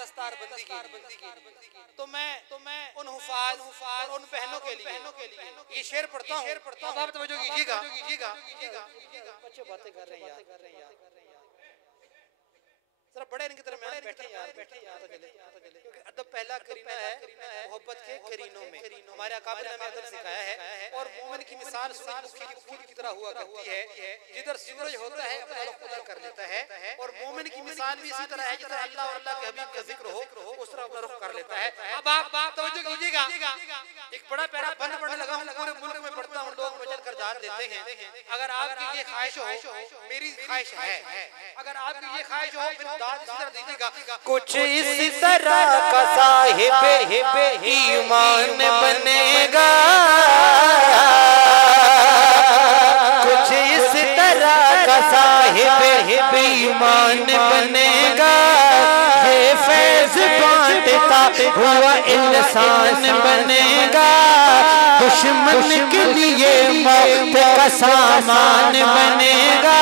दस्तार बंदी की। तो मैं उन हुफाज और उन बहनों के लिए ये शेर पढ़ता हूँ। आप तवज्जो कीजिएगा। बच्चे बातें कर रहे हैं यार, जरा बड़े इनके दरमियान बैठे यार तो चले, क्योंकि अदब पहला करीना है मोहब्बत के करीनों में। हमारे अकाबिर ने अदब सिखाया है। और मोमिन की मिसाल सूरजमुखी की फूल की तरह हुआ करती है, जिधर सूरज होता है अपना रुख उधर कर लेता है। और मोमिन की मिसाल भी इसी तरह है, जिधर अल्लाह और अल्लाह के हबीब का जिक्र हो उस तरह अपना रुख कर लेता है। अब आप तवज्जो कीजिएगा, एक बड़ा प्यारा बंद पढ़ने लगा हूँ, पूरे मुल्क में पढ़ता हूँ, लोग वचन कर दान देते हैं। अगर आपकी ये ख्वाहिश हो, मेरी ख्वाहिश है, अगर आपकी ये ख्वाहिश हो फिर दाद इस तरह दीजिएगा। कुछ इस तरह का साहिब ईमान बनेगा, कुछ इस तरह का साहिब ईमान बनेगा, ये फैज़ बांटता हुआ इंसान बनेगा, दुश्मन के लिए मौत का सामान बनेगा,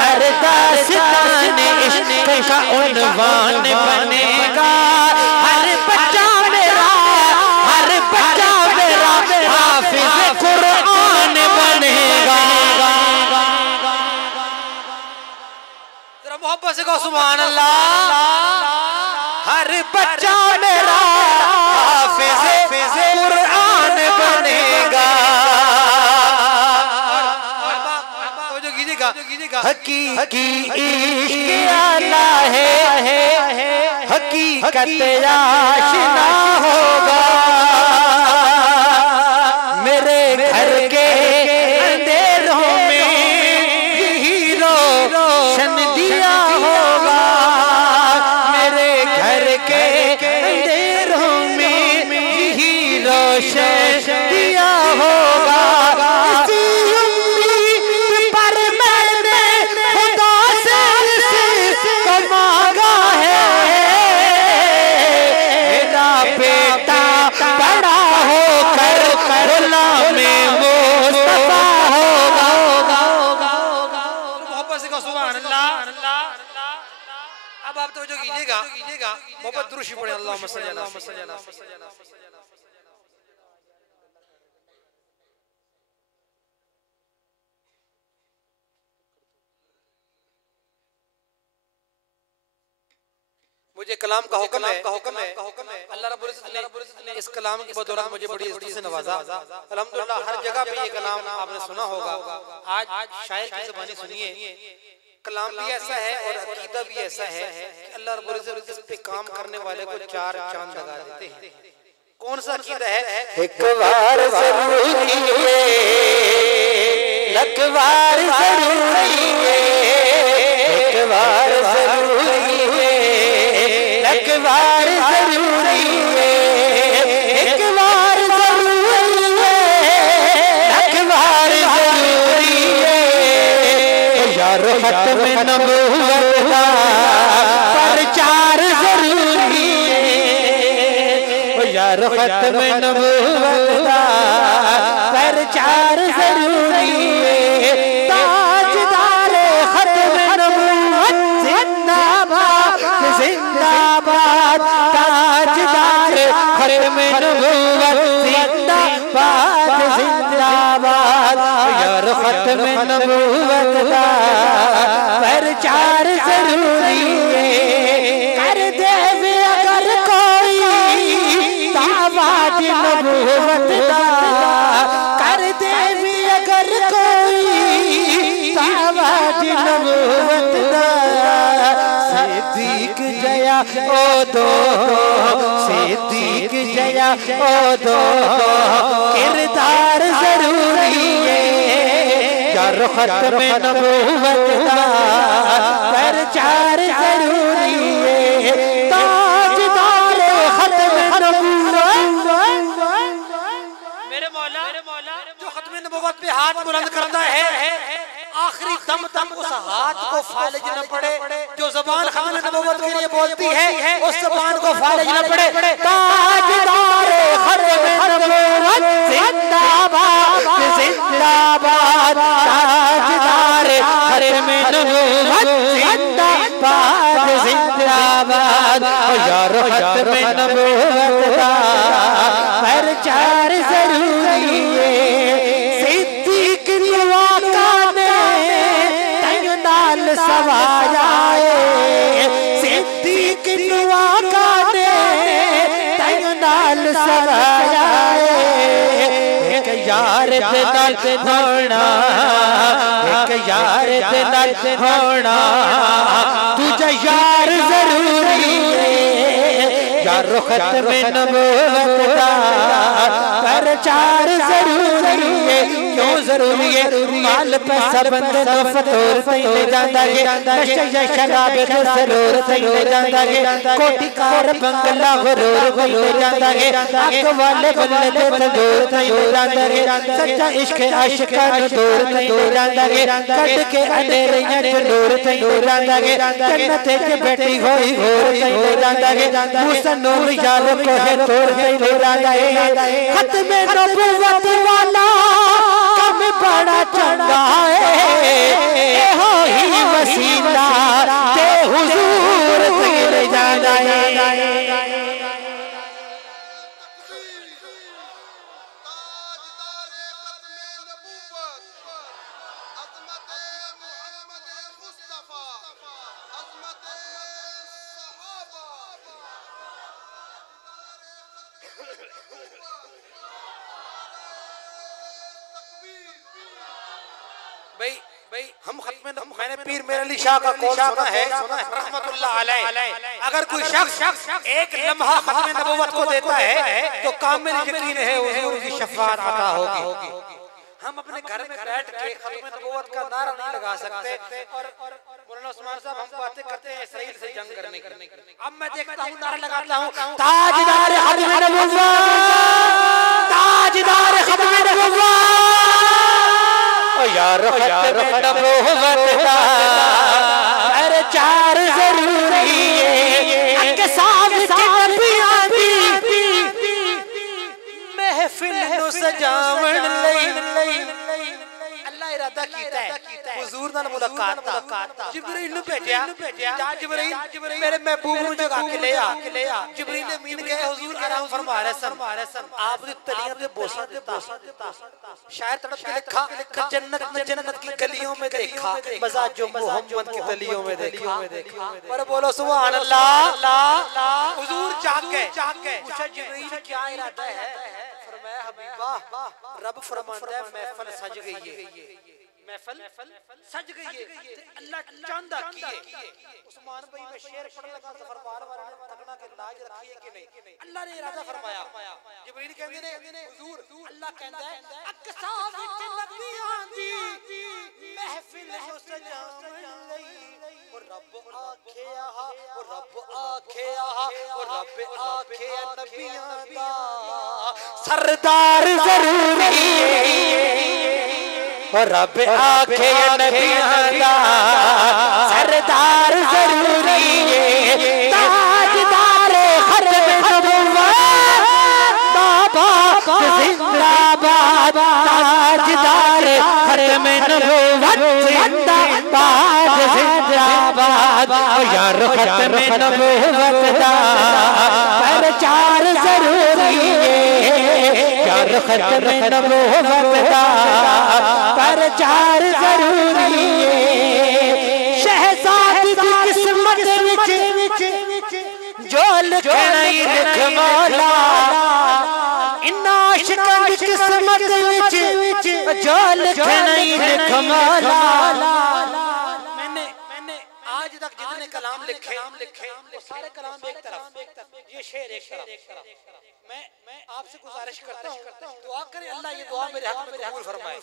हर दास्तान इश्क का उन्वान बनेगा, हर बच्चा मेरा हाफिज़ कुरान बनेगा। जरा मोहब्बत से कहो सुभान अल्लाह। हर बच्चा मेरा हाफिज़ कुरान बनेगा। हकीकी इश्क़ आला है, हकीकत आशिना होगा, मेरे घर के अंधेरों में यही रोशन दिया होगा, मेरे घर के अंधेरों में यही रोशन दिया होगा। अब आप तो जो कीजिएगा मोहब्बत दुरूशी पढ़े अल्लाहुम्मा सल्ली अला सय्यिदना। मुझे कलाम का हुक्म है। अल्लाह रब्बुल इज्जत ने इस कलाम की बदौलत मुझे बड़ी इज्जत से नवाजा। अल्हम्दुलिल्लाह हर जगह पे ये कलाम आपने सुना होगा। आज शायर की ज़बानी सुनिए, कलाम भी ऐसा है और अकीदा भी ऐसा है कि अल्लाह रब्बुल इज्जत इस पे काम करने वाले को 4 चांद लगा देते हैं। कौन सा अकीदा है? एक बार ज़रूरी है, लकवार ज़रूरी है, एक बार ज़रूरी है, लकवार ज़रूरी है, एक बार ज़रूरी है, लकवार ज़रूरी है, यार खत्म नबूवत का प्रचार ज़रूरी है, यार खत्म नबूवत का प्रचार ज़रूरी है, ताजदार खत्म नबूवत जिंदाबाद जिंदाबाद, ताजदार खत्म नबूवत जिंदाबाद जिंदाबाद, यार खत्म नबूवत का प्रचार ज़रूरी है। कर दे अगर कोई दावा नबूवत का, कर दे अगर कोई दावा नबूवत का, सिद्दीक जया ओ दो, सिद्दीक जया ओ दो, किरदार ज़रूरी है, यार खत्म नबूवत का प्रचार ज़रूरी है, ताजदार खत्म नबूवत। मेरे मौला जो खत्म नबूवत पे हाथ बुलंद करता है, आखिरी दम तक उस हाथ को फालिज न पड़े, जो ज़बान खत्म नबूवत के लिए बोलती है उस ज़बान को फालिज न पड़े, ताजदार खत्म नबूवत जिंदाबाद जिंदाबाद, ताजदार खत्म नबूवत जिंदाबाद जिंदाबाद। जिंदाबाद यार खत्म नबूवत दा प्रचार जरूरी है सिद्दीक वाका ने तैनू नाल सवाया है सिद्दीक वाका ने तैनू नाल सवाया है एक यार दे नाल होना एक यार दे नाल होना तुझे यार जरूरी है यार खत्म नबूवत दा प्रचार जरूरी है क्यों जरूरी है माल पैसा बंदे दा फतूर तैले जांदा है नशे शराब ते सरूर तैले जांदा है कोठी कार बंगला गुरूर तैले जांदा है अग वाले बल्ले ते तंदूर तैले जांदा है सच्चा इश्क आशिकां नूं दूर तैले जांदा है कट के अंधेरियां च नूर तैले जांदा है जन्नत च बैठी होई होर तैले जांदा है मूसा नूर यार कोहे तोर तैले जांदा है खत्म नबूवत वाला कम बड़ा चंगा है हो ही वसीला ते हुजूर तैले जांदा है भाई हम खत्म मैंने पीर मेरे अली शाह का कौल सुना है रहमतुल्लाह अलैह अगर कोई शख्स एक लम्हा खत्म नबूवत को देता है तो कामिल यकीन है हुजूर की शफाअत अता होगी हम अपने घर में बैठ के खत्म नबूवत का नारा नहीं लगा सकते और मौलाना उस्मान साहब हम बातें करते हैं इसराइल से जंग करने की अब मैं देखता हूं नारा लगाता हूं ताजदार खत्म नबूवत ताजदार खत्म नबूवत यार खत्म नबूवत दा प्रचार जरूरी है अग साथ नबियां दी महफिल नु सजावण लई अल्लाह इरादा कीता है हुजूर नाल मुलाकात जिब्रील नु भेजा जा जिब्रील मेरे महबूब नु जगा के ले आ जिब्रील अमीन कहे हुजूर आराम फरमा रहे सन आप दी तलियां ते बोसा देता शायर तड़प के लिखा जन्नत की गलियों में देखा मजा जो मोहम्मद की गलियों में देखा पर बोलो सुभान अल्लाह हुजूर जाग गए पूछा जिब्रील क्या इरादा है फरमाया हबीबा रब फरमाता है महफिल सज गई है महफिल सज गई है अल्लाह चांदा किए उस्मान भाई में शेर पढ़ने लगा सफरवार वाले ने तकना के लाज रखी है कि नहीं अल्लाह ने इरादा फरमाया जिब्रील कहंदे ने हुजूर अल्लाह कहंदा है अक्सा विच नबियां दी महफिल हो सजावण लई और रब आखे आहा और रब आखे आहा और रब आखे नबियां दा सरदार जरूरी और रब आखे नबियां दा सरदार जरूरी है ताजदार खत्म नबूवत बाबा जिंदाबाद ताजदार खत्म नबूवत जिंदाबाद जिंदाबाद यार खत्म नबूवत दा प्रचार जरूरी है यार खत्म नबूवत दा प्रचार जरूरी है शहजाद दी किस्मत विच जो लिखना ही लिख मौला इन्ना आशिकां दी किस्मत विच जो लिखना ही लिख मौला मैंने आज तक जितने कलाम लिखे वो सारे कलाम एक तरफ ये शेर एक तरफ मैं आपसे गुजारिश करता हूँ दुआ करें अल्लाह ये दुआ मेरे हक में कबूल फरमाए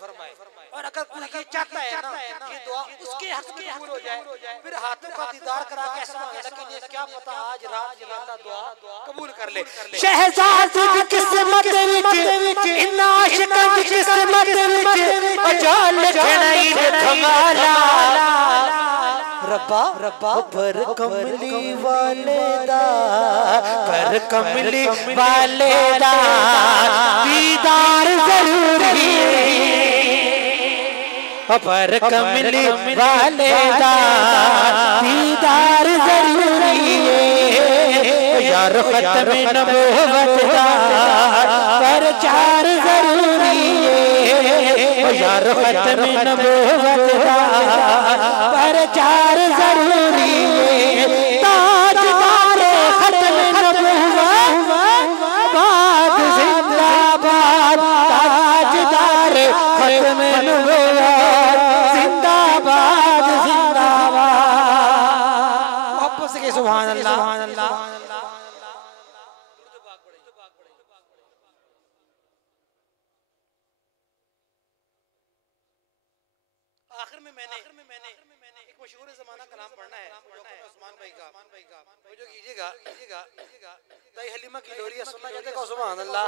और अगर कोई ये चाहता है ना ये दुआ उसके हक में कबूल हो जाए फिर हाथों का दीदार करा के ऐसा मांगे लेकिन ये क्या पता आज रात ये अल्लाह दुआ कबूल कर ले शहजाद की किस्मत विच इन्ना आशिकां की किस्मत विच जो लिखना ही लिख मौला रब्बा पर कमली वाले दा पर कमली वाले दा दीदार जरूरी पर कमली वाले दा दीदार जरूरी है यार खत्म नबूवत दा प्रचार जरूरी है, यार खत्म नबूवत दा प्रचार जरूरी है। ताजदार खत्म नबूवत बाद जिंदाबाद, ताजदार खत्म नबूवत जिंदाबाद जिंदाबाद। वापस के सुभान अल्लाह। आखिर में मैंने एक मशहूर ज़माना कलाम पढ़ना है उस्मान भाई का, वो जो कीजिएगा दाई हलीमा की लोरिया सुनना चाहते हो? सुभान अल्लाह।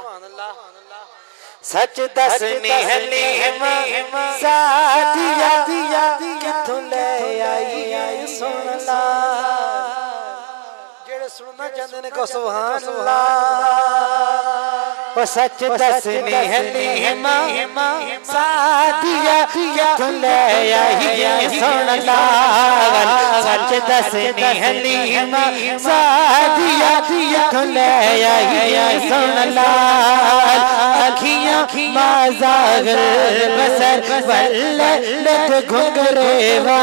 सच दसनी हलीमा सादिया किथों ले आई सुन ला, जेड़े सुनना चाहते ने को सुभान अल्लाह। वो सच दसनी हलीमा सादिया किथों ले आई सुन ला, सच दसनी हलीमा सादिया किथों ले आई सुन ला। अखियां माज़ागर बसर वल्लत घुंघरेवा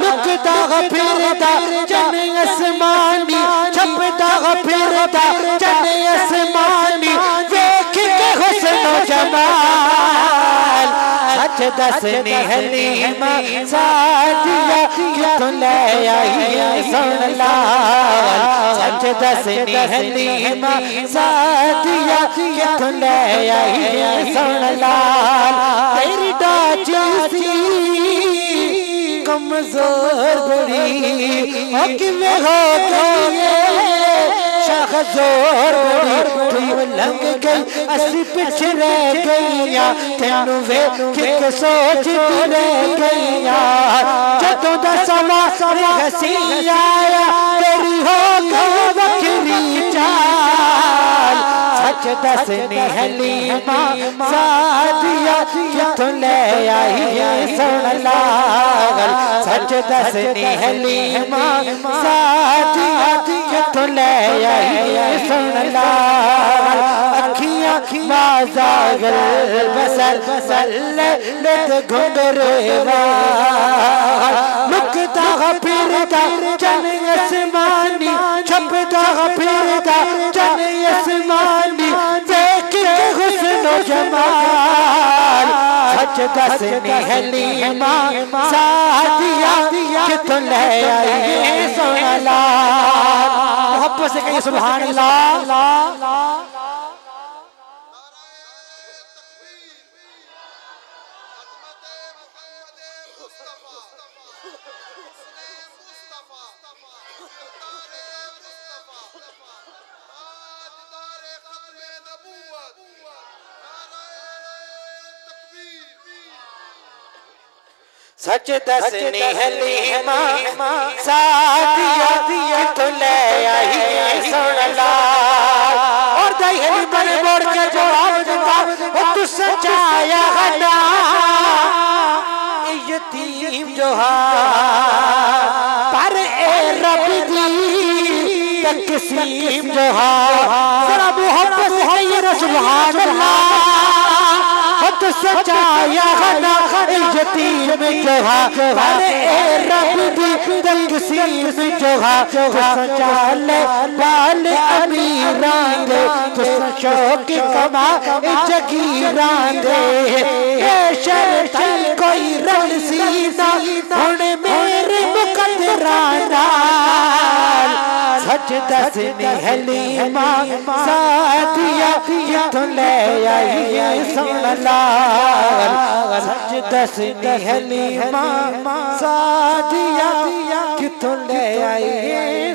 लुकदा फिरदा चन आसमानी, छपदा फिरदा चन आसमानी, देख के हुस्न जमाल। सच दसनी हलीमा सादिया किथों ले आई सुन ला, सच दसनी हलीमा सादिया किथों ले आई सुन ला। तेरी डाची सी कमजोर बड़ी किवें हो गई शाखजोर बड़ी, लंघ गई असी पिछे रह गईया, तेनू वेख के सोचती रह गईया। जदों दा समा हसी आया तेरी हो गई वखरी चाल। सच दसनी हलीमा सादिया किथों ले आई सुन ला, सच दसनी हलीमा सादिया किथों ले आई सुन ला। अखियां माज़ागर बसर वल्लत घुंघरेवा लुकदा फिरदा चन आसमानी, छपदा फिरदा चन आसमानी, देख के हुस्न जमाल। सच दसनी हलीमा सादिया किथों ले आई सुन ला। मोहब्बत से कहिए सुभान अल्लाह। सच दसनी हलीमा सादिया किथों ले आई सुन ला। और दाई हलीमा ने बोल के जवाब दिता, वो तू सचाया गना यतीम जो पर ए रब दी तकसीम जो जरा मोहब्बत से सुभान अल्लाह। तो सचाया गना यतीम जो पर ए रब दी तकसीम जो सचा ले लाल अमीरां दे, तो शौक कमा जगीरां दे। ये शर्तन कोई रल सीना हुण मेरे मुकद्दरां नाल। सच दसनी हलीमा सादिया किथों ले आई सुन ला, सच दसनी हलीमा सादिया किथों ले आई